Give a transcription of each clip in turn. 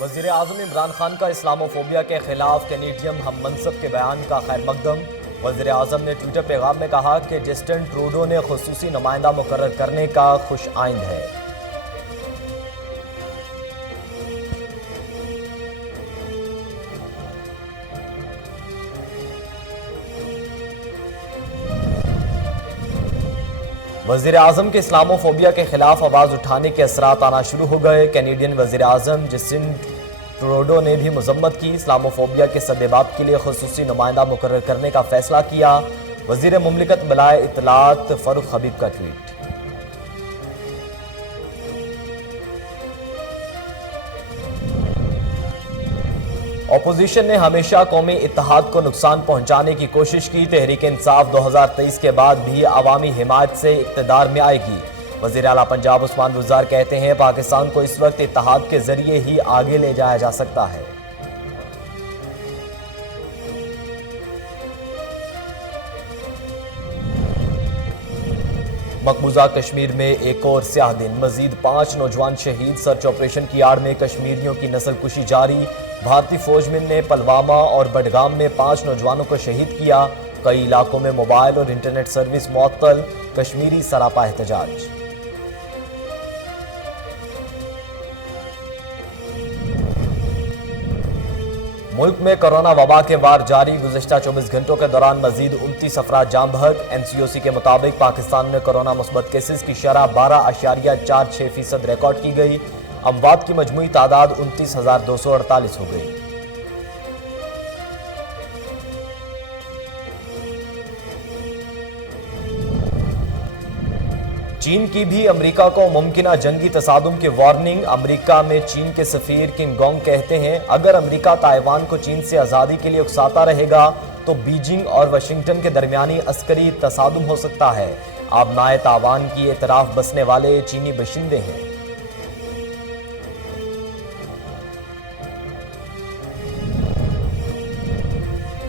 وزیر اعظم عمران خان کا اسلاموفوبیا کے خلاف کینیڈیم ہم منصب کے بیان کا خیر مقدم۔ وزیر اعظم نے ٹویٹر پیغام میں کہا کہ جسٹن ٹروڈو نے خصوصی نمائندہ مقرر کرنے کا خوش آئند ہے۔ وزیر اعظم کے اسلاموفوبیا کے خلاف آواز اٹھانے کے اثرات آنا شروع ہو گئے۔ کینیڈین وزیر اعظم جسٹن ٹروڈو نے بھی مذمت کی، اسلاموفوبیا کے سدباب کے لیے خصوصی نمائندہ مقرر کرنے کا فیصلہ کیا۔ وزیر مملکت بلائے اطلاعات فاروق حبیب کا ٹویٹ۔ اپوزیشن نے ہمیشہ قومی اتحاد کو نقصان پہنچانے کی کوشش کی، تحریک انصاف 2023 کے بعد بھی عوامی حمایت سے اقتدار میں آئے گی۔ وزیر اعلیٰ پنجاب عثمان بزار کہتے ہیں پاکستان کو اس وقت اتحاد کے ذریعے ہی آگے لے جایا جا سکتا ہے۔ مقبوضہ کشمیر میں ایک اور سیاہ دن، مزید 5 نوجوان شہید، سرچ آپریشن کی آڑ میں کشمیریوں کی نسل کشی جاری۔ بھارتی فوج نے پلوامہ اور بڈگام میں 5 نوجوانوں کو شہید کیا، کئی علاقوں میں موبائل اور انٹرنیٹ سروس معطل، کشمیری سراپا احتجاج۔ ملک میں کرونا وبا کے وار جاری، گزشتہ 24 گھنٹوں کے دوران مزید 29 افراد جاں بحق۔ این سی او سی کے مطابق پاکستان میں کرونا مثبت کیسز کی شرح 12.46% ریکارڈ کی گئی، اموات کی مجموعی تعداد 29,248 ہو گئی۔ چین کی بھی امریکہ کو ممکنہ جنگی تصادم کی وارننگ، امریکہ میں چین کے سفیر کنگ گونگ کہتے ہیں اگر امریکہ تائیوان کو چین سے آزادی کے لیے اکساتا رہے گا تو بیجنگ اور واشنگٹن کے درمیانی عسکری تصادم ہو سکتا ہے۔ آبنائے تائیوان کی اعتراف بسنے والے چینی باشندے ہیں۔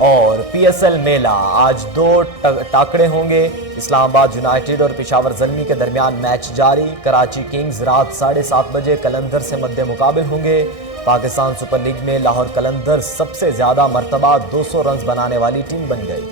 اور پی ایس ایل میلہ، آج 2 ٹاکڑے ہوں گے، اسلام آباد یونائیٹڈ اور پشاور زلمی کے درمیان میچ جاری، کراچی کنگز رات 7:30 بجے قلندر سے مد مقابل ہوں گے۔ پاکستان سپر لیگ میں لاہور قلندر سب سے زیادہ مرتبہ 200 رنز بنانے والی ٹیم بن گئی۔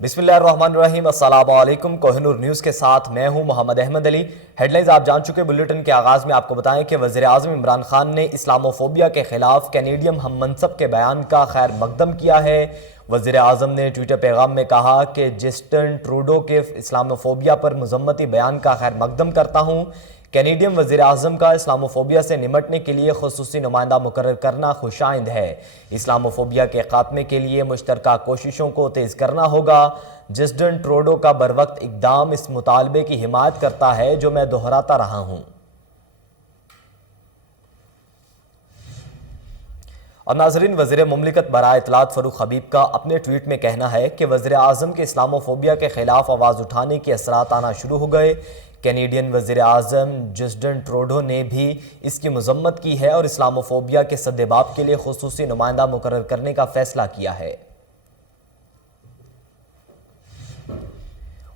بسم اللہ الرحمن الرحیم، السلام علیکم۔ کوہ نور نیوز کے ساتھ میں ہوں محمد احمد علی۔ ہیڈ لائنز آپ جان چکے، بلیٹن کے آغاز میں آپ کو بتائیں کہ وزیر اعظم عمران خان نے اسلاموفوبیا کے خلاف کینیڈیم ہم منصب کے بیان کا خیر مقدم کیا ہے۔ وزیر اعظم نے ٹویٹر پیغام میں کہا کہ جسٹن ٹروڈو کے اسلاموفوبیا پر مذمتی بیان کا خیر مقدم کرتا ہوں۔ کینیڈین وزیر اعظم کا اسلاموفوبیا سے نمٹنے کے لیے خصوصی نمائندہ مقرر کرنا خوش آئند ہے۔ اسلاموفوبیا کے خاتمے کے لیے مشترکہ کوششوں کو تیز کرنا ہوگا۔ جسٹن ٹروڈو کا بروقت اقدام اس مطالبے کی حمایت کرتا ہے جو میں دہراتا رہا ہوں۔ اور ناظرین، وزیر مملکت برائے اطلاعات فاروق حبیب کا اپنے ٹویٹ میں کہنا ہے کہ وزیر اعظم کے اسلاموفوبیا کے خلاف آواز اٹھانے کے اثرات آنا شروع ہو گئے۔ کینیڈین وزیر اعظم جسٹن ٹروڈو نے بھی اس کی مذمت کی ہے اور اسلاموفوبیا کے سدباب کے لیے خصوصی نمائندہ مقرر کرنے کا فیصلہ کیا ہے۔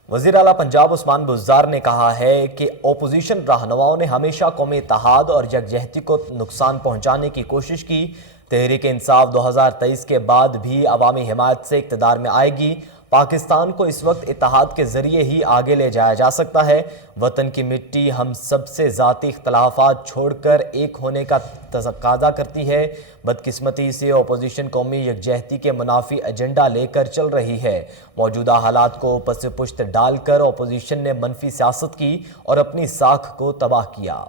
وزیر اعلیٰ پنجاب عثمان بزار نے کہا ہے کہ اپوزیشن رہنماؤں نے ہمیشہ قومی اتحاد اور یکجہتی کو نقصان پہنچانے کی کوشش کی، تحریک انصاف 2023 کے بعد بھی عوامی حمایت سے اقتدار میں آئے گی۔ پاکستان کو اس وقت اتحاد کے ذریعے ہی آگے لے جایا جا سکتا ہے۔ وطن کی مٹی ہم سب سے ذاتی اختلافات چھوڑ کر ایک ہونے کا تقاضا کرتی ہے۔ بدقسمتی سے اپوزیشن قومی یکجہتی کے منافی ایجنڈا لے کر چل رہی ہے۔ موجودہ حالات کو پس پشت ڈال کر اپوزیشن نے منفی سیاست کی اور اپنی ساکھ کو تباہ کیا۔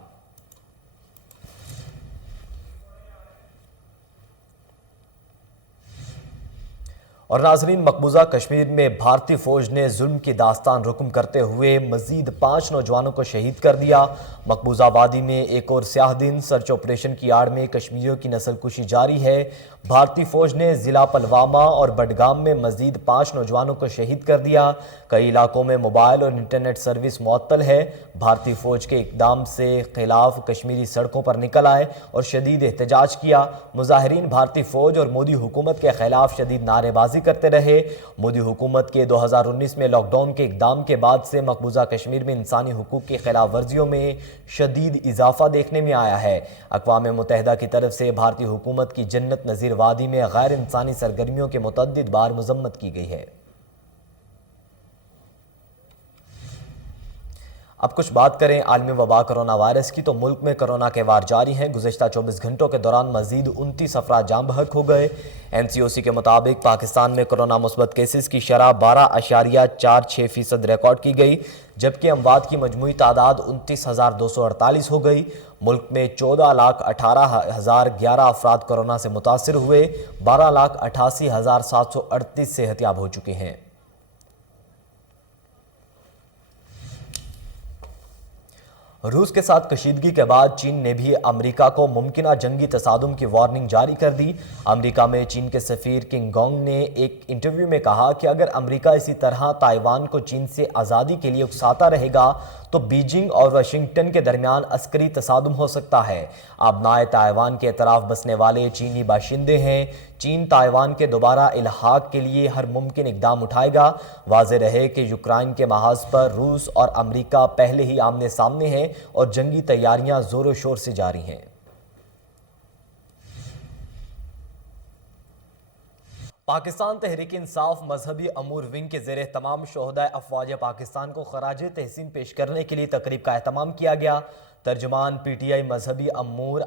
اور ناظرین، مقبوضہ کشمیر میں بھارتی فوج نے ظلم کی داستان رقم کرتے ہوئے مزید 5 نوجوانوں کو شہید کر دیا۔ مقبوضہ وادی میں ایک اور سیاہ دن، سرچ آپریشن کی آڑ میں کشمیریوں کی نسل کشی جاری ہے۔ بھارتی فوج نے ضلع پلوامہ اور بڈگام میں مزید 5 نوجوانوں کو شہید کر دیا۔ کئی علاقوں میں موبائل اور انٹرنیٹ سروس معطل ہے۔ بھارتی فوج کے اقدام سے خلاف کشمیری سڑکوں پر نکل آئے اور شدید احتجاج کیا۔ مظاہرین بھارتی فوج اور مودی حکومت کے خلاف شدید نعرے بازی کرتے رہے۔ مودی حکومت کے 2019 میں لاک ڈاؤن کے اقدام کے بعد سے مقبوضہ کشمیر میں انسانی حقوق کی خلاف ورزیوں میں شدید اضافہ دیکھنے میں آیا ہے۔ اقوام متحدہ کی طرف سے بھارتی حکومت کی جنت نظیر وادی میں غیر انسانی سرگرمیوں کے متعدد بار مذمت کی گئی ہے۔ اب کچھ بات کریں عالمی وبا کرونا وائرس کی، تو ملک میں کرونا کے وار جاری ہیں۔ گزشتہ 24 گھنٹوں کے دوران مزید 29 افراد جاں بحق ہو گئے۔ NCOC کے مطابق پاکستان میں کرونا مثبت کیسز کی شرح 12.46% ریکارڈ کی گئی، جبکہ اموات کی مجموعی تعداد 29,248 ہو گئی۔ ملک میں 14,18,011 افراد کرونا سے متاثر ہوئے، 12,88,738 صحت یاب ہو چکے ہیں۔ روس کے ساتھ کشیدگی کے بعد چین نے بھی امریکہ کو ممکنہ جنگی تصادم کی وارننگ جاری کر دی۔ امریکہ میں چین کے سفیر کنگ گونگ نے ایک انٹرویو میں کہا کہ اگر امریکہ اسی طرح تائیوان کو چین سے آزادی کے لیے اکساتا رہے گا تو بیجنگ اور واشنگٹن کے درمیان عسکری تصادم ہو سکتا ہے۔ ابنائے تائیوان کے اطراف بسنے والے چینی باشندے ہیں۔ چین تائیوان کے دوبارہ الحاق کے لیے ہر ممکن اقدام اٹھائے گا۔ واضح رہے کہ یوکرائن کے محاذ پر روس اور امریکہ پہلے ہی آمنے سامنے ہیں اور جنگی تیاریاں زور و شور سے جاری ہیں۔ پاکستان تحریک انصاف مذہبی امور ونگ کے زیر اہتمام شہدائے افواج پاکستان کو خراج تحسین پیش کرنے کے لیے تقریب کا اہتمام کیا گیا۔ ترجمان PTI مذہبی امور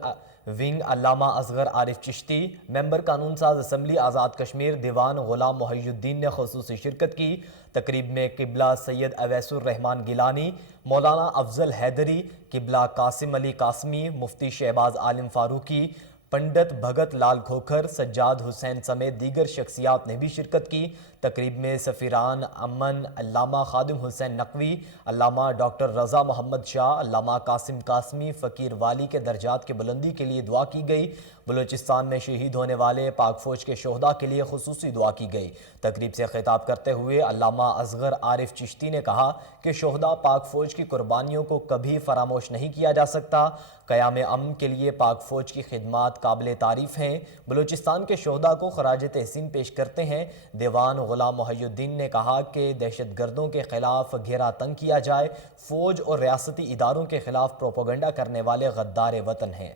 ونگ علامہ اصغر عارف چشتی، ممبر قانون ساز اسمبلی آزاد کشمیر دیوان غلام محی الدین نے خصوصی شرکت کی۔ تقریب میں قبلہ سید اویس الرحمن گیلانی، مولانا افضل حیدری، قبلہ قاسم علی قاسمی، مفتی شہباز عالم فاروقی، پنڈت بھگت لال کھوکھر، سجاد حسین سمیت دیگر شخصیات نے بھی شرکت کی۔ تقریب میں سفیران امن علامہ خادم حسین نقوی، علامہ ڈاکٹر رضا محمد شاہ، علامہ قاسم قاسمی، فقیر والی کے درجات کی بلندی کے لیے دعا کی گئی۔ بلوچستان میں شہید ہونے والے پاک فوج کے شہداء کے لیے خصوصی دعا کی گئی۔ تقریب سے خطاب کرتے ہوئے علامہ اصغر عارف چشتی نے کہا کہ شہداء پاک فوج کی قربانیوں کو کبھی فراموش نہیں کیا جا سکتا۔ قیام امن کے لیے پاک فوج کی خدمات قابل تعریف ہیں۔ بلوچستان کے شہداء کو خراج تحسین پیش کرتے ہیں دیوان غلام محی الدین نے کہا کہ دہشت گردوں کے خلاف گھیرا تنگ کیا جائے۔ فوج اور ریاستی اداروں کے خلاف پروپیگنڈا کرنے والے غدار وطن ہیں۔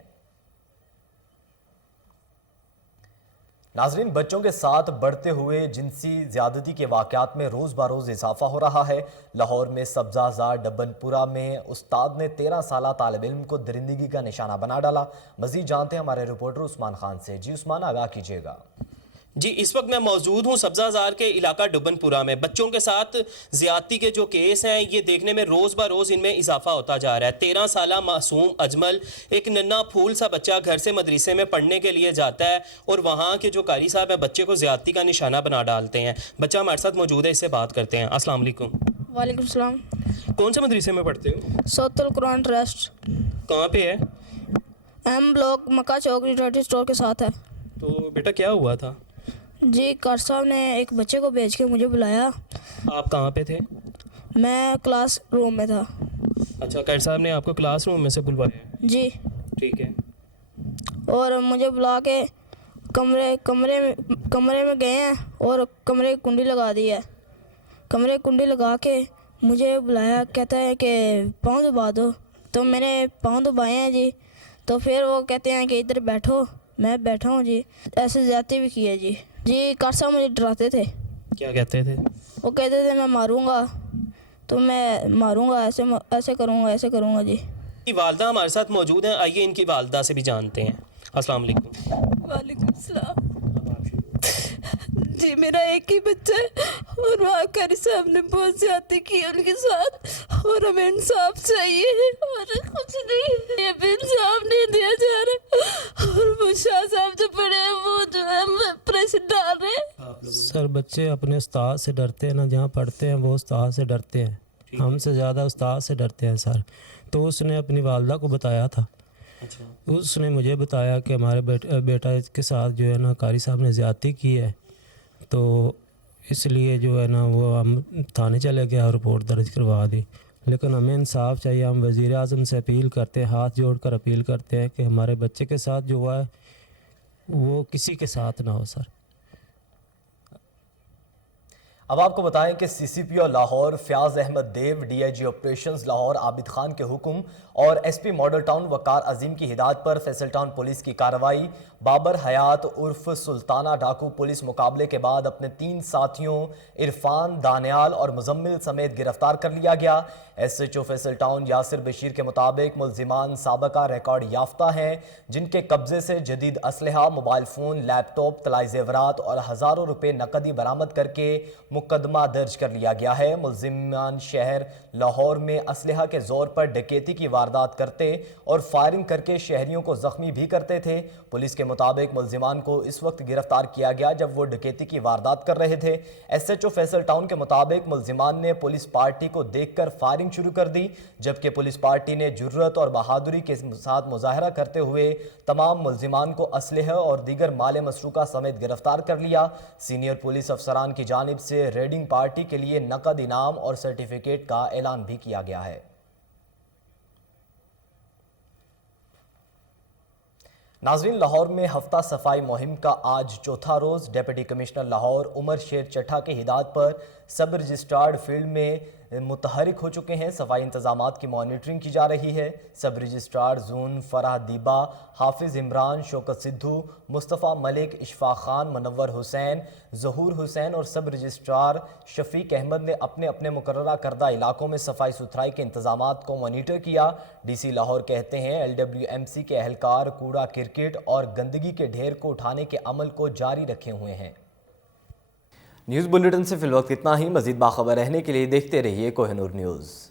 ناظرین، بچوں کے ساتھ بڑھتے ہوئے جنسی زیادتی کے واقعات میں روز بروز اضافہ ہو رہا ہے۔ لاہور میں سبزہ زار ڈبن پورہ میں استاد نے 13 سالہ طالب علم کو درندگی کا نشانہ بنا ڈالا۔ مزید جانتے ہیں ہمارے رپورٹر عثمان خان سے۔ جی عثمان، آگاہ کیجیے گا۔ جی، اس وقت میں موجود ہوں سبزہ زار کے علاقہ ڈبن پورہ میں۔ بچوں کے ساتھ زیادتی کے جو کیس ہیں یہ دیکھنے میں روز بروز ان میں اضافہ ہوتا جا رہا ہے۔ 13 سالہ معصوم اجمل، ایک ننا پھول سا بچہ، گھر سے مدرسے میں پڑھنے کے لیے جاتا ہے اور وہاں کے جو قاری صاحب ہیں بچے کو زیادتی کا نشانہ بنا ڈالتے ہیں۔ بچہ ہمارے ساتھ موجود ہے، اس سے بات کرتے ہیں۔ السلام علیکم۔ وعلیکم السلام۔ کون سے مدرسے میں پڑھتے ہو؟ سوت القرآن ٹرسٹ، کہاں پہ ہے؟ ایم بلاک، مکہ چوک، ریٹرٹی اسٹور کے ساتھ ہے۔ تو بیٹا کیا ہوا تھا؟ جی، کار صاحب نے ایک بچے کو بھیج کے مجھے بلایا۔ آپ کہاں پہ تھے؟ میں کلاس روم میں تھا۔ اچھا، قاری صاحب نے آپ کو کلاس روم میں سے بلوایا؟ جی، ٹھیک ہے۔ اور مجھے بلا کے کمرے میں گئے ہیں اور کمرے کی کنڈی لگا دی ہے۔ کمرے کی کنڈی لگا کے مجھے بلایا، کہتا ہے کہ پاؤں دبا دو، تو میں نے پاؤں دبائے ہیں جی۔ تو پھر وہ کہتے ہیں کہ ادھر بیٹھو، میں بیٹھا ہوں جی۔ ایسے زیادتی بھی کی ہے جی۔ جی، کار صاحب مجھے ڈراتے تھے۔ کیا کہتے تھے؟ وہ کہتے تھے میں ماروں گا، تو میں ماروں گا، ایسے کروں گا، ایسے کروں گا جی۔ والدہ ہمارے ساتھ موجود ہیں، آئیے ان کی والدہ سے بھی جانتے ہیں۔ السلام علیکم۔ وعلیکم السلام۔ جی، میرا ایک ہی بچہ ہے اور وہاں قاری صاحب نے بہت زیادتی کی ان کے ساتھ اور ہمیں انصاف چاہیے اور کچھ نہیں، یہ بھی انصاف نہیں دیا جا رہا۔ اور وہ شاہ صاحب جو پڑے ہیں وہ جو ہے پریشر ڈال رہے ہیں۔ سر بچے اپنے استاد سے ڈرتے ہیں نا، جہاں پڑھتے ہیں وہ استاد سے ڈرتے ہیں، ہم سے زیادہ استاد سے ڈرتے ہیں سر. تو اس نے اپنی والدہ کو بتایا تھا. اچھا. اس نے مجھے بتایا کہ ہمارے بیٹا کے ساتھ جو ہے نا قاری صاحب نے زیادتی کی ہے، تو اس لیے جو ہے نا وہ ہم تھانے چلے گئے اور رپورٹ درج کروا دی. لیکن ہمیں انصاف چاہیے. ہم وزیر اعظم سے اپیل کرتے ہیں، ہاتھ جوڑ کر اپیل کرتے ہیں کہ ہمارے بچے کے ساتھ جو ہوا ہے وہ کسی کے ساتھ نہ ہو سر. اب آپ کو بتائیں کہ C C P O Lahore Fayyaz Ahmed Dev, D I G operations Lahore Abid Khan کے حکم اور S P Model Town Waqar Azeem کی ہدایت پر فیصل ٹاؤن پولیس کی کارروائی بابر حیات عرف سلطانہ ڈاکو پولیس مقابلے کے بعد اپنے 3 ساتھیوں عرفان، دانیال اور مزمل سمیت گرفتار کر لیا گیا. S H O Faisal town Yasir Bashir کے مطابق ملزمان سابقہ ریکارڈ یافتہ ہیں، جن کے قبضے سے جدید اسلحہ، موبائل فون، لیپ ٹاپ، طلائی زیورات اور ہزاروں روپے نقدی برآمد کر کے مقدمہ درج کر لیا گیا ہے. ملزمان شہر لاہور میں اسلحہ کے زور پر ڈکیتی کی واردات کرتے اور فائرنگ کر کے شہریوں کو زخمی بھی کرتے تھے. پولیس کے مطابق ملزمان کو اس وقت گرفتار کیا گیا جب وہ ڈکیتی کی واردات کر رہے تھے. S H O Faisal town کے مطابق ملزمان نے پولیس پارٹی کو دیکھ کر فائرنگ شروع کر دی، جبکہ پولیس پارٹی نے جرأت اور بہادری کے ساتھ مظاہرہ کرتے ہوئے تمام ملزمان کو اسلحہ اور دیگر مال مسروقہ سمیت گرفتار کر لیا. سینئر پولیس افسران کی جانب سے ریڈنگ پارٹی کے لیے نقد انعام اور سرٹیفکیٹ کا اعلان بھی کیا گیا ہے. ناظرین، لاہور میں ہفتہ صفائی مہم کا آج چوتھا روز. ڈپٹی کمشنر لاہور عمر شیر چٹھا کی ہدایت پر سب رجسٹرارڈ فیلڈ میں متحرک ہو چکے ہیں. صفائی انتظامات کی مانیٹرنگ کی جا رہی ہے. سب رجسٹرار زون فرح دیبا، حافظ عمران، شوکت سدھو، مصطفیٰ ملک، اشفاق خان، منور حسین، ظہور حسین اور سب رجسٹرار شفیق احمد نے اپنے اپنے مقررہ کردہ علاقوں میں صفائی ستھرائی کے انتظامات کو مانیٹر کیا. ڈی سی لاہور کہتے ہیں LWMC کے اہلکار کوڑا کرکٹ اور گندگی کے ڈھیر کو اٹھانے کے عمل کو جاری رکھے ہوئے ہیں. نیوز بلیٹن سے فی الوقت اتنا ہی. مزید باخبر رہنے کے لیے دیکھتے رہیے کوہ نور نیوز.